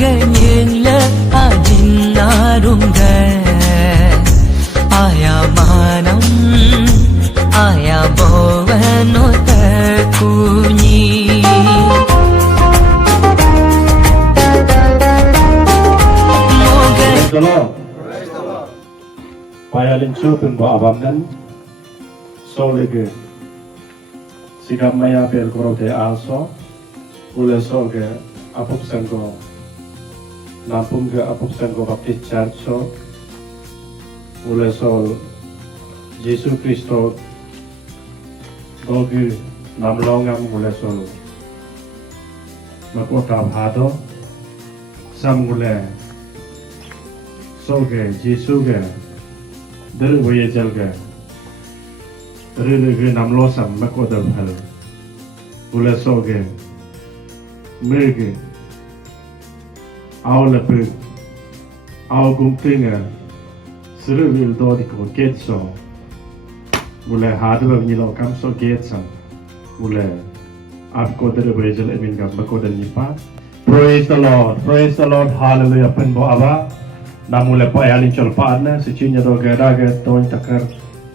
ge yin le a jin na rum ge aya manam aya bo no te ku ni Praise the Lord. Payalin chupin bo abamnan solige sigamaya bel grote also ule soge apup sango nampum ge apup sango baptist church so ule sol Jesus Christo dogi namlongam ule sol makota hado sam ule soge Jesus ge dere boye jalga Rele namlo sam makoda bhal ule soge mege aula pe au gumtinga siril do di ko get so ule hadwa ni lo kam so get sam ule आपको दरे बरेजल amine का makoda nipa praise the Lord hallelujah pen bo aba namule pa yalin chol pa na si chinya do ga ton takar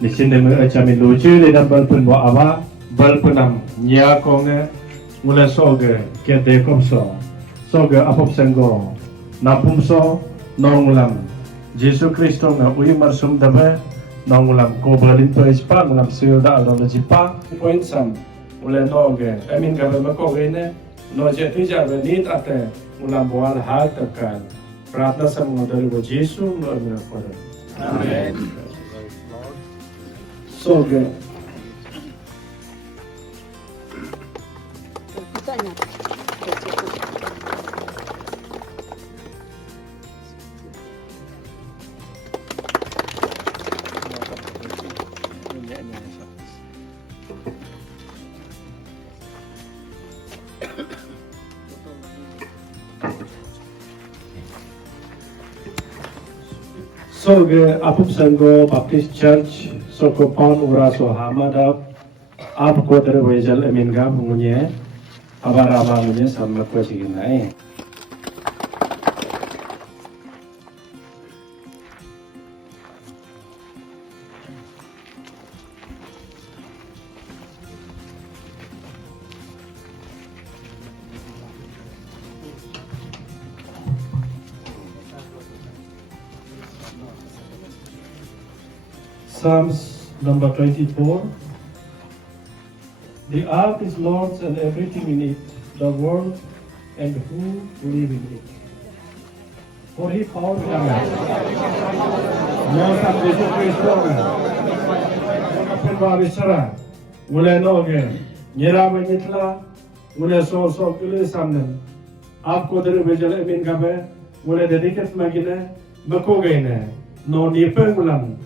ni sinde me acha mi lucu le dan bal pun bo aba bal punam nya konge mule soge ke de kom soge apop sengo napum so nongulam Jesus Kristo nga ui marsum dabe nongulam ko balin to ispa ngulam sil da alon jipa point sam mule noge amin ga me ko gene no je tu ja be nit ate ngulam boal hal takal pratna sam ngodari bo Jesus no amina koda amen soge Soge apup sango Baptist Church soko pon ura so hamada ab ko dere wejal emin ga munye abara ba munye samma ko siginai Psalms number 24. The earth is Lord's and everything in it, the world and who live in it. For he found man. Lord and Jesus Christ, open Babisara, Mulenoge, Yeramanitla, Muleso Sokule Samnen, Afko the Vijal Emin Gabe, Mule dedicated Magine, Makogene, no Nipengulam.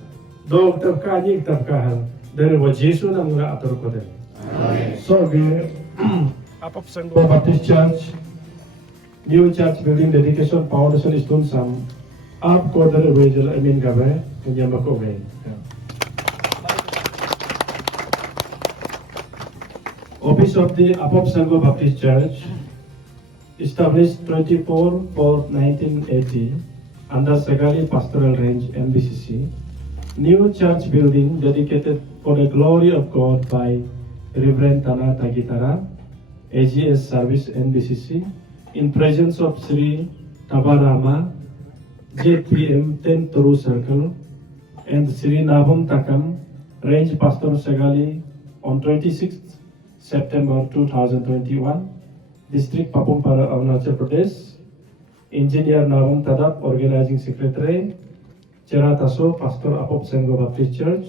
Dog tabka nik tabka hal dari wajisu na mula atur koden. So ge apop sango Baptist Church new church building dedication foundation istun sam ap ko dari wajal amin gabe penyama ko ge. Office of the Apop Sango Baptist Church established 24/4/1980 under Segali Pastoral Range MBCC. New church building dedicated for the glory of God by Reverend Tana Tagitara, AGS Service NBCC, in presence of Sri Tabarama, JPM 10 Turu Circle, and Sri Nabam Takam, Range Pastor Segali, on 26th September 2021, District Papumpara, Arunachal Pradesh, Engineer Nabam Tadap, Organizing Secretary, Cherataso, Pastor Apop Sango Baptist Church,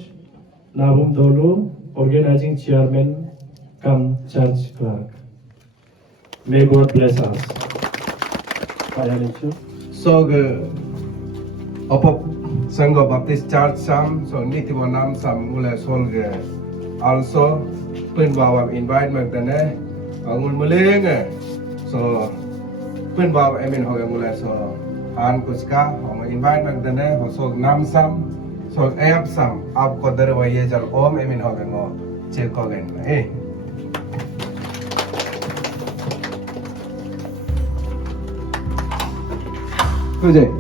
Nabum Dolu, Organizing Chairman, come Church Clerk. May God bless us. So, Apop Sango Baptist Church Sam, so Nitimonam Sam Mule Solge. Also, Pin Bawam invite Magdane, Angun Muling, so Pin Baw Emin Hoga Mule, so Han Kuska, invite Magdane, so Nam Sam, so Ab Sam, Ab Kodere Wayajal Om Emin Hogan, Check Hogan, eh? Kujay.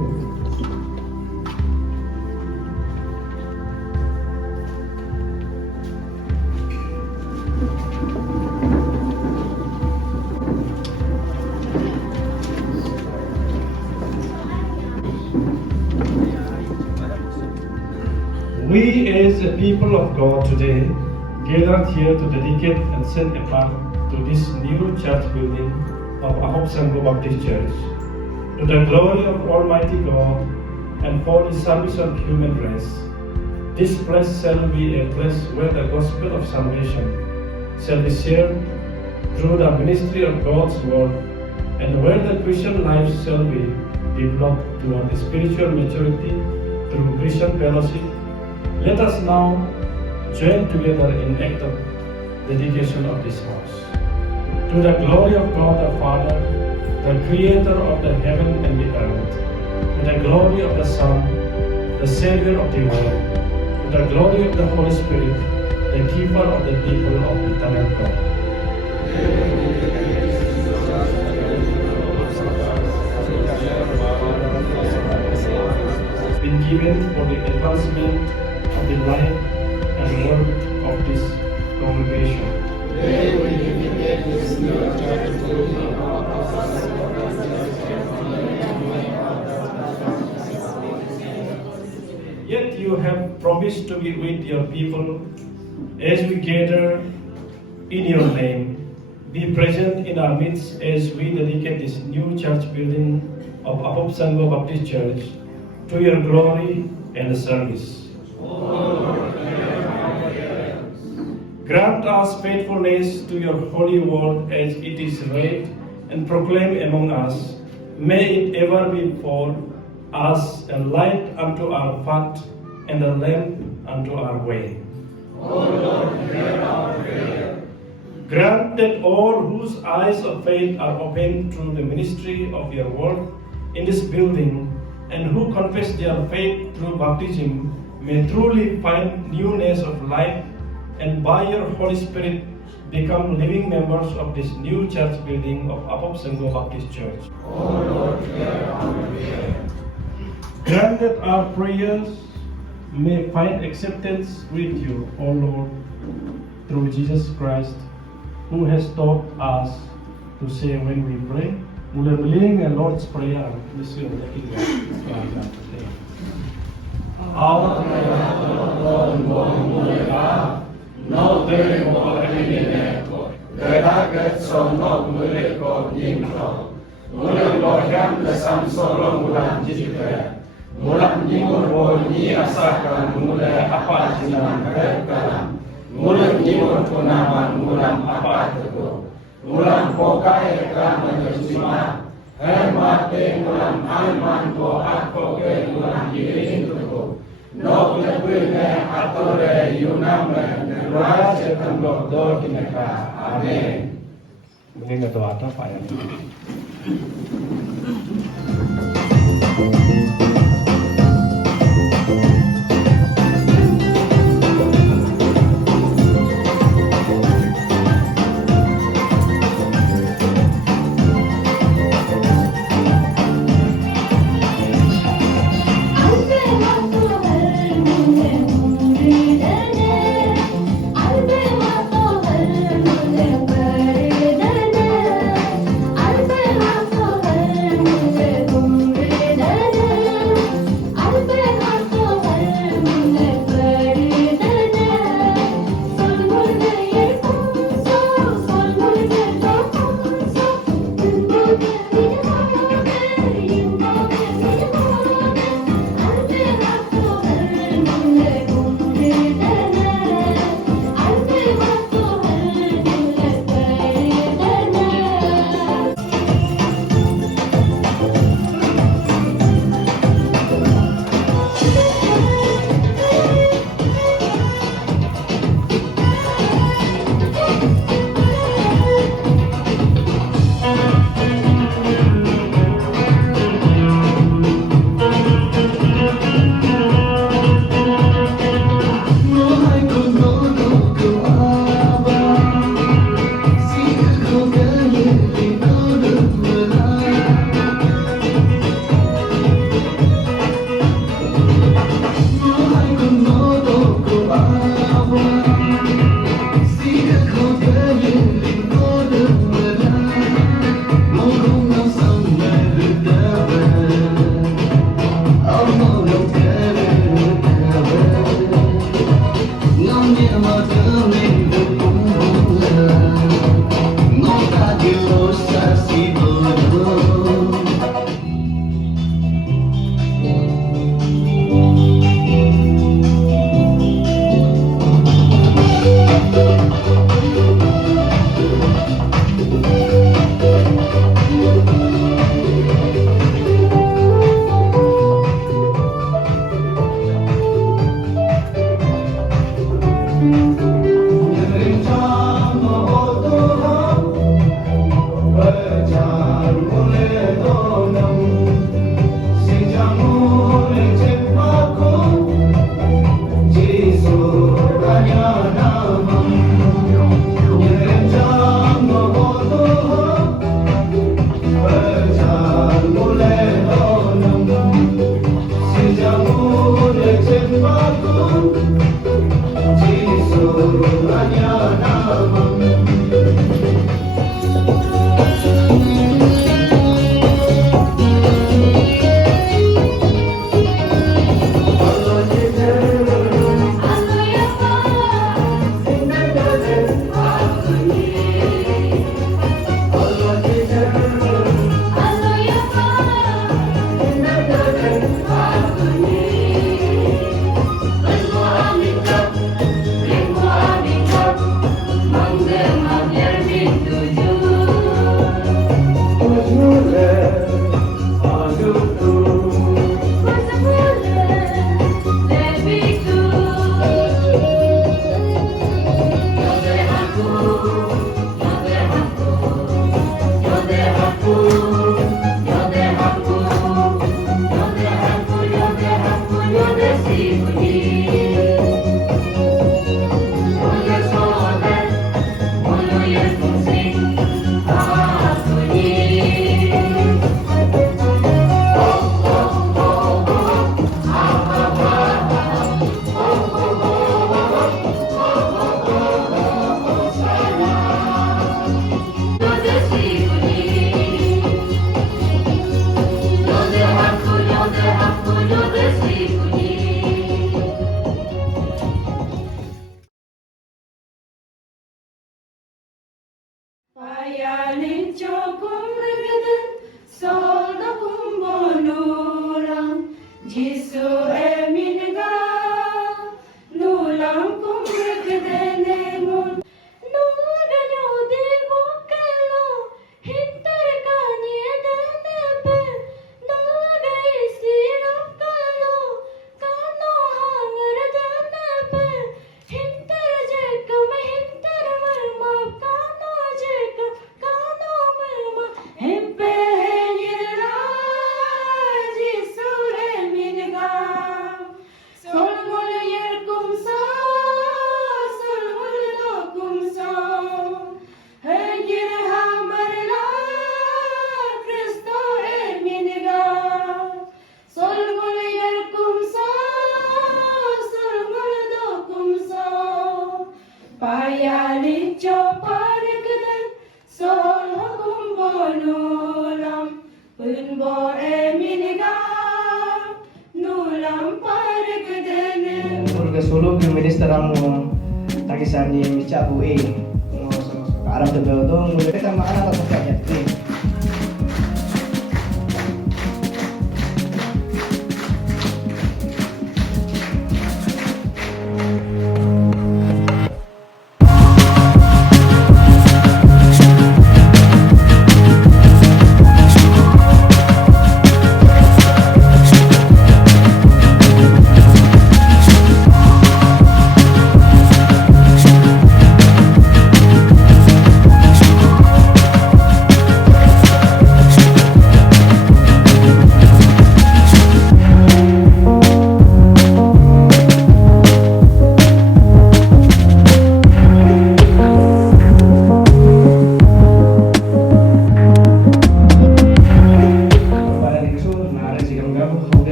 We as a people of God today gathered here to dedicate and set apart to this new church building of Ahop Sangho Baptist Church to the glory of Almighty God and for the service of human race. This place shall be a place where the gospel of salvation shall be shared through the ministry of God's word and where the Christian life shall be developed toward spiritual maturity through Christian fellowship. Let us now join together in act of dedication of this house. To the glory of God the Father, the Creator of the heaven and the earth, to the glory of the Son, the Savior of the world, to the glory of the Holy Spirit, the keeper of the people of eternal God. Been given for the advancement of the life and work of this congregation. Yet you have promised to be with your people as we gather in your name. Be present in our midst as we dedicate this new church building of Ahop Sangho Baptist Church to your glory and service. Grant us faithfulness to your holy word as it is read and proclaimed among us. May it ever be for us a light unto our path and a lamp unto our way. O Lord, hear our prayer. Grant that all whose eyes of faith are opened through the ministry of your word in this building and who confess their faith through baptism may truly find newness of life and by your Holy Spirit become living members of this new church building of Ahop Sangho Baptist Church. O Lord, hear our prayer. Grant that our prayers may find acceptance with you, O Lord, through Jesus Christ, who has taught us to say when we pray. Mulai beli Lord's Prayer, mesti kita. Our no te mo emine ko geragat so no mule ko nimro mule lo ham le sam solo mulam jikre mulam nimur wo ni asaka mule apa jinan kalam mule nimur punaman mulam apa tego mulam pokai ka menjima mate mulam alman ko akko ke mulam yirin tego no lebihnya atore yunam Raja Tanggok Dor Kineka. Amin. Mungkin nggak tahu apa ya. Albe Payalin chokum rigadan solda kumbonuram Jisu eminga nulam kum rigadane mun Nuganyo devo kello hintar kanye denepe Nugai siram kello kano hangar denepe Hintar jekam hintar marma kano jekam kano marma Hempe henira Jisu eminga Solmul yerkum so Solmul dokum so Hegir hamarla Kristo eminga Solmul yerkum so Solmul dokum so Payalin choparikdan Sol hukum bonulam Punbo eminga Nulam parikdanem Urga suluk yung minister ang tagisan ni Micha Bue sa Arab de Beldo mula kita maana sa kanya ni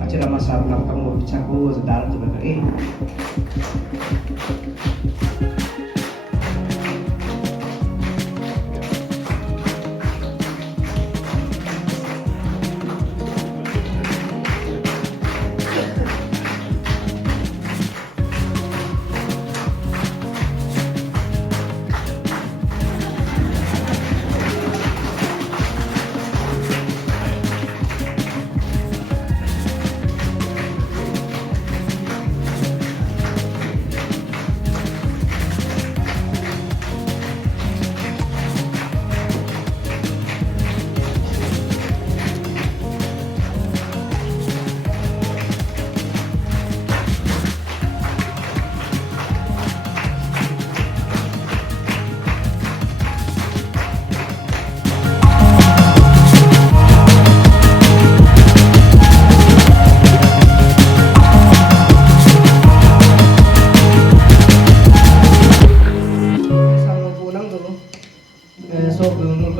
acara masa ulang tahun bicaku sedar sebagai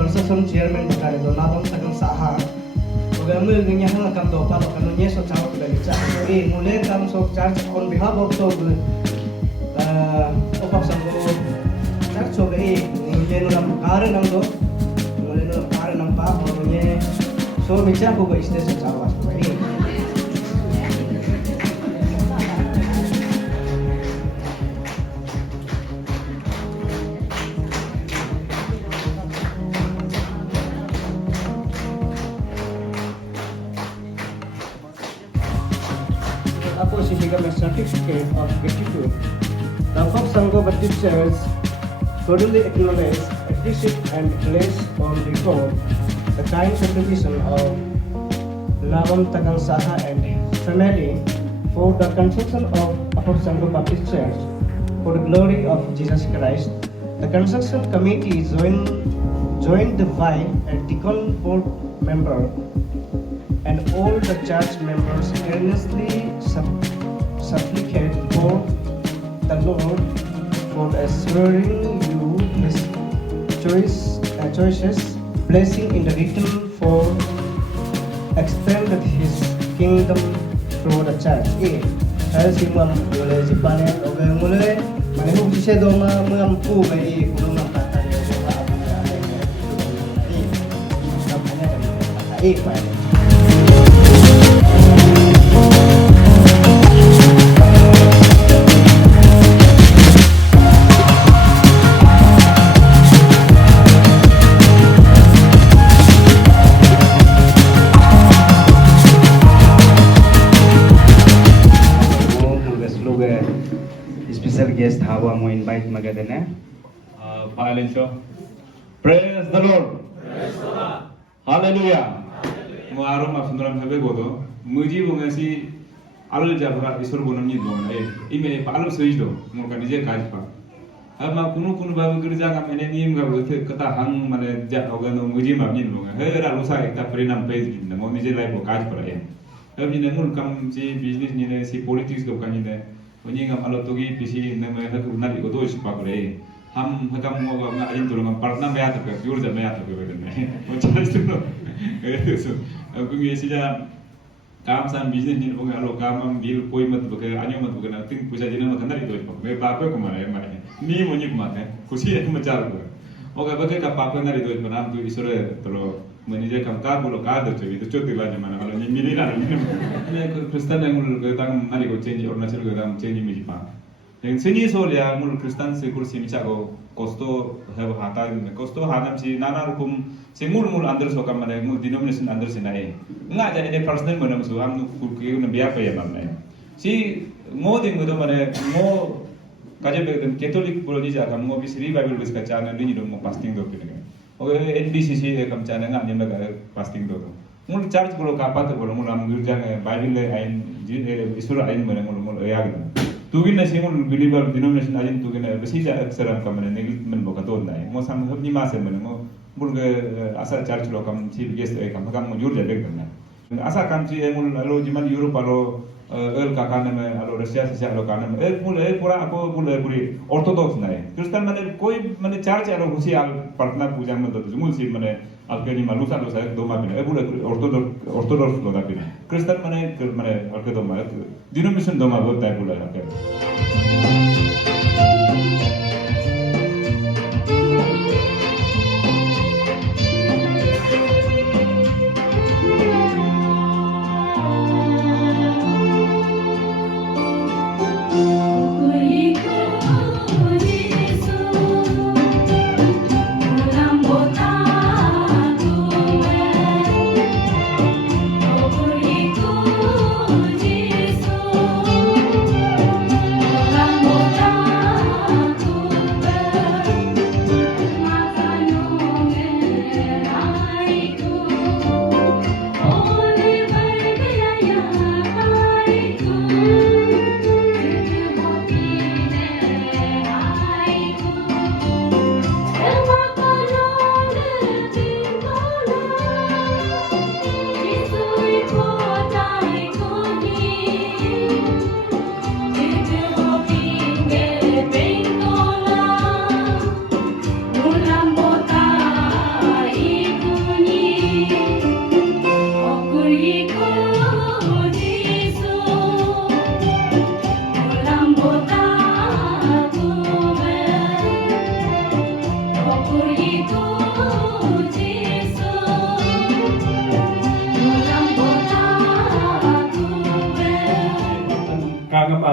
construction chairman bakare do nabam takang saha ogamul ganya hang kam do palo kanu nye so chaw da bicha e mule kam so church on behalf of so opap samgo church so e mule no ram kare nang do mule no kare nang pa ho nye so bicha ko iste so chaw as e Ako sisigang a certificate of gratitude. The Hope Sangho Baptist Church cordially acknowledge, appreciate and place on record the kind contribution of Labam Tagang Saha and family for the construction of Hope Sangho Baptist Church for the glory of Jesus Christ. The construction committee joined by a deacon board member and all the church members earnestly supplicate for the Lord for assuring you His choices, blessing in the return for extended His kingdom through the church. Saya si mam boleh sipanen oke mulai mana hu sise doma mampu bagi kulungan kata dia doa abu ya namanya dari kata guest hawa mo invite magadana. Violin show. Praise the Lord. Hallelujah. Mo arom afundram habe godo. Muji bungasi alul jabra isur bonam ni don ime palu sejdo mo kan je kaj pa अब मा कुनु कुनु बाबु गिरजा का मैंने नीम का बोलते कता हंग माने जा होगा नो मुझे मापनी लोग है रा लोसा एक ता परिणाम पेज दिन मो मुझे लाइफ को काज पर है अब जिने मुल कम जी बिजनेस नि ने सी पॉलिटिक्स को कानी ने वनी का मालो तो की पीसी ने मैं हक उना को दो स्पा करे हम हकम मो का ना इन तो लोग पार्टनर में आता पे प्योर जब में आता पे ने वो चल सुनो अब कुछ ऐसी जा काम सान बिजनेस नि लोग आलो काम हम बिल कोई मत बके अन्य मत बके ना तिंग पूजा जिने मत ना तो स्पा मैं बाप को मारे मारे ni mo nyik mate kusi ek macar ko oga bage ka pa ko na ri do manam tu isore tolo mani je kam ka bulo ka do tu choti la mana alo ni mili na ne ko kristan ngul ga tang mali ko change or na chel ga dam change mi pa en sini so ya mul kristan se kursi mi cha ko kosto have hata me kosto hadam si nana rukum singul mul under so kam mane mul denomination under se na e nga ja e personal manam so am nu ku ke na biya pa ya mam si mo ding do mane mo kaje be catholic puroni ja kam mo bi sri bible bis ka chana ni do mo fasting do kene oge NBCC e kam chana nga ni ga fasting do mul church bolo ka pa to bolo mul am girja bible le ain isura ain mane mul ya ga tugin na singul believer denomination ain tugin na besi ja aksaram kam ne negil men bo ka to na mo sam hob ni ma se mane mo mul ge asa church lo kam chief guest e kam mo jur ja be na asa kam chi e mul alo jiman europe alo el kakana में आलो Russia से आलो काना में एक पूरा आपको पूरे पूरी Orthodox ना है क्रिश्चियन माने कोई माने चार चार घुसी आल प्रार्थना पूजा में तो जुमुल सी माने अलकेनी मालूसा लो सारे दो माने ए पूरे ऑर्थोडॉक्स लो दा पिना क्रिश्चियन माने अलके दो माने डिनोमिनेशन दो माने बहुत type low अलके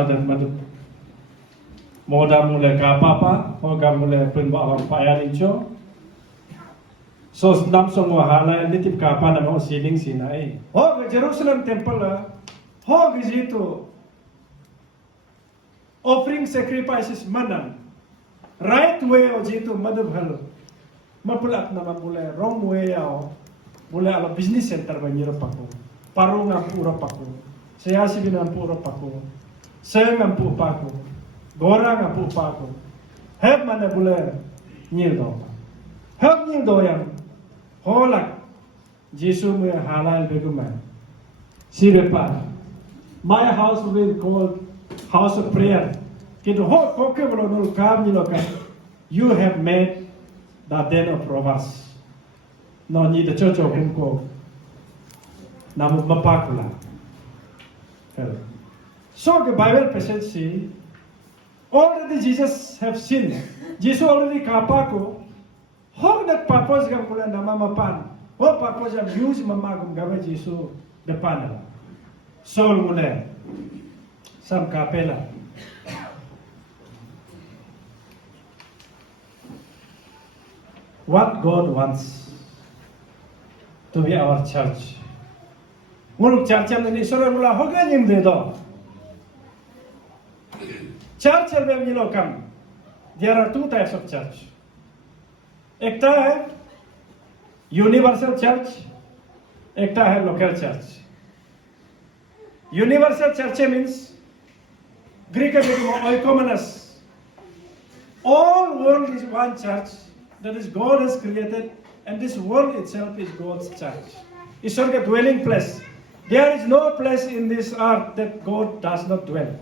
dan madu moda mulai kapapa hoga mulai penbawa payarin cho so nam semua halai nitip kapa nama siling sinai hoga Jerusalem temple hoga jitu offering sacrifices manan right way o jitu madu hal mapulak nama mulai wrong way o mulai ala business center banjir paku parunga pura paku saya sih bilang pura paku saya ngampu paku, gorang ngampu paku, heb mana boleh nyildo, heb nyildo yang holak, Yesus me halal beguman, si bepa, my house will be called house of prayer. Kita ho koke belum nol kam nyilokan, you have made the den of robbers. No ni the church of Humko, namu mapakula. So the Bible passage say, already Jesus have sinned. Jesus already kapako. How that purpose gam kula nama mapan. How purpose am use mama gum gawe Jesus depan. Soul mule. Sam kapela. What God wants to be our church. Muluk church am ni sore mula hoga nim de do. church when you know come, there are two types of church. एकटा है universal church, एकटा है local church. Universal church means Greek oikomenos. All world is one church, that is God has created, and this world itself is God's church. It's not a dwelling place. There is no place in this earth that God does not dwell.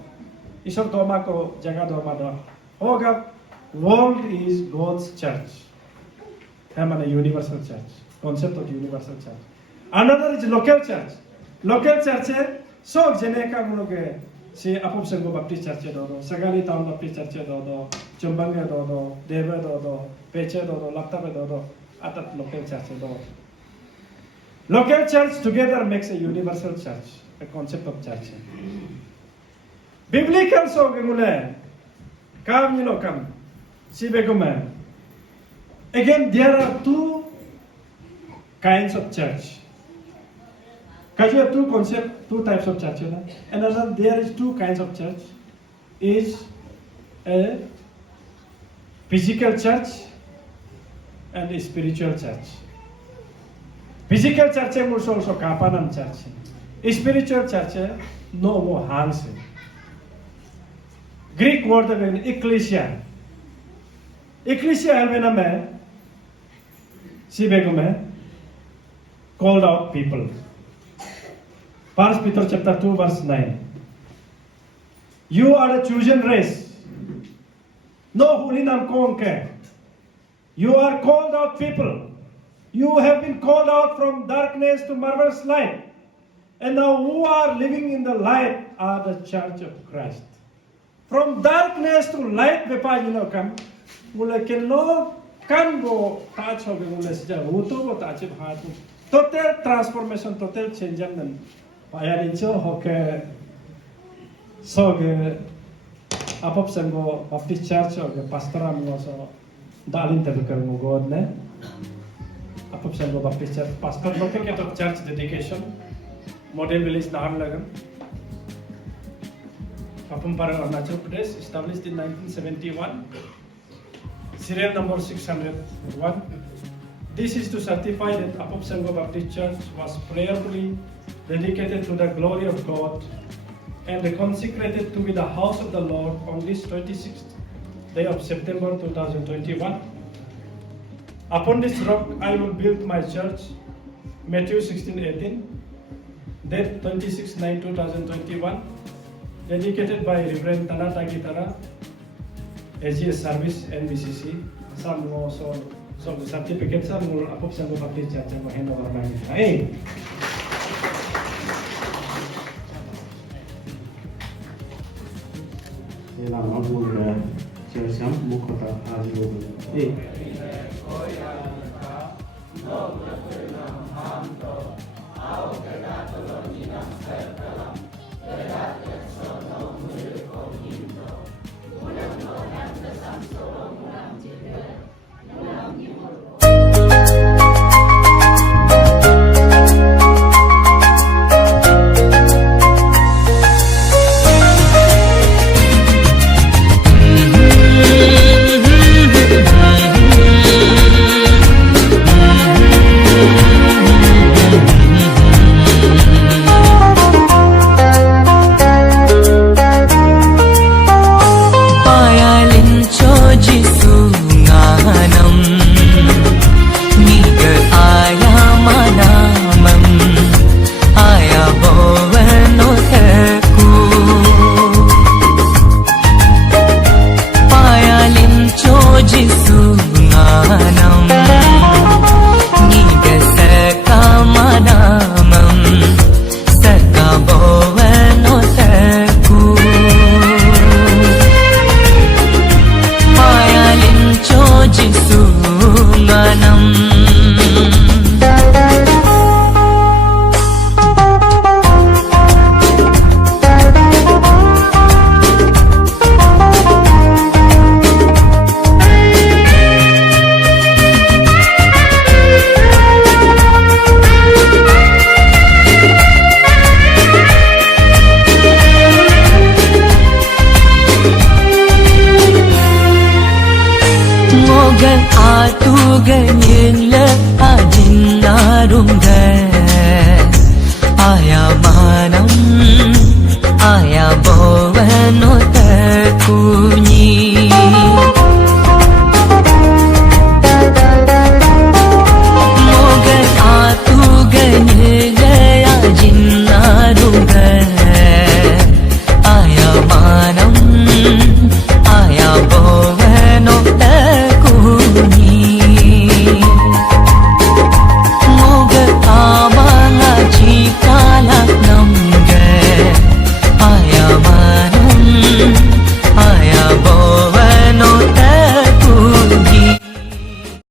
ईश्वर दोमा को जगह दोमा दो होगा. World is God's church. है माने universal church. Concept of universal church. Another is local church. Local church है सब जने का हम लोग si apop senggo baptist church do sagali town baptist church do chumbang do deva do peche do laptap do atat local church do. Local church together makes a universal church, a concept of church. Biblical so gemule kam you know kam si begume. Again there are two kinds of church. Because you have two concepts, two types of church, and another there is two kinds of church. Is a physical church and a spiritual church. Physical church is also kapanam church. Spiritual church no more hands. Greek word is ecclesia. Ecclesia is called out people. 1 Peter chapter 2 verse 9. You are a chosen race. No hulinam konke. You are called out people. You have been called out from darkness to marvelous light. And now who are living in the light are the church of Christ. From darkness to light bepa come. Mula kenno kan bo touch hobe mula sija uto bo touch bhatu. Total transformation, total change nan. Paya incho hoke soge apop senggo Baptist church oge pastora mo so dalin tabukar mo god ne apop senggo Baptist church pastor looking at church dedication model village nahar lagan apum para Arunachal Pradesh established in 1971 serial number 601. This is to certify that Apop Senggo Baptist Church was prayerfully dedicated to the glory of God and consecrated to be the house of the Lord on this 26th day of September 2021. Upon this rock I will build my church, Matthew 16:18, date 26/9/2021, dedicated by Reverend Tanata Gitara, AGS Service, NBCC. Some also the certificate some will Apop Senggo Baptist Church and hand over my hey. Là nó vui là chơi sắm mua có tập hai vô đi. nhưng lỡ jin arum ga aya manam aya bovano ta kunyi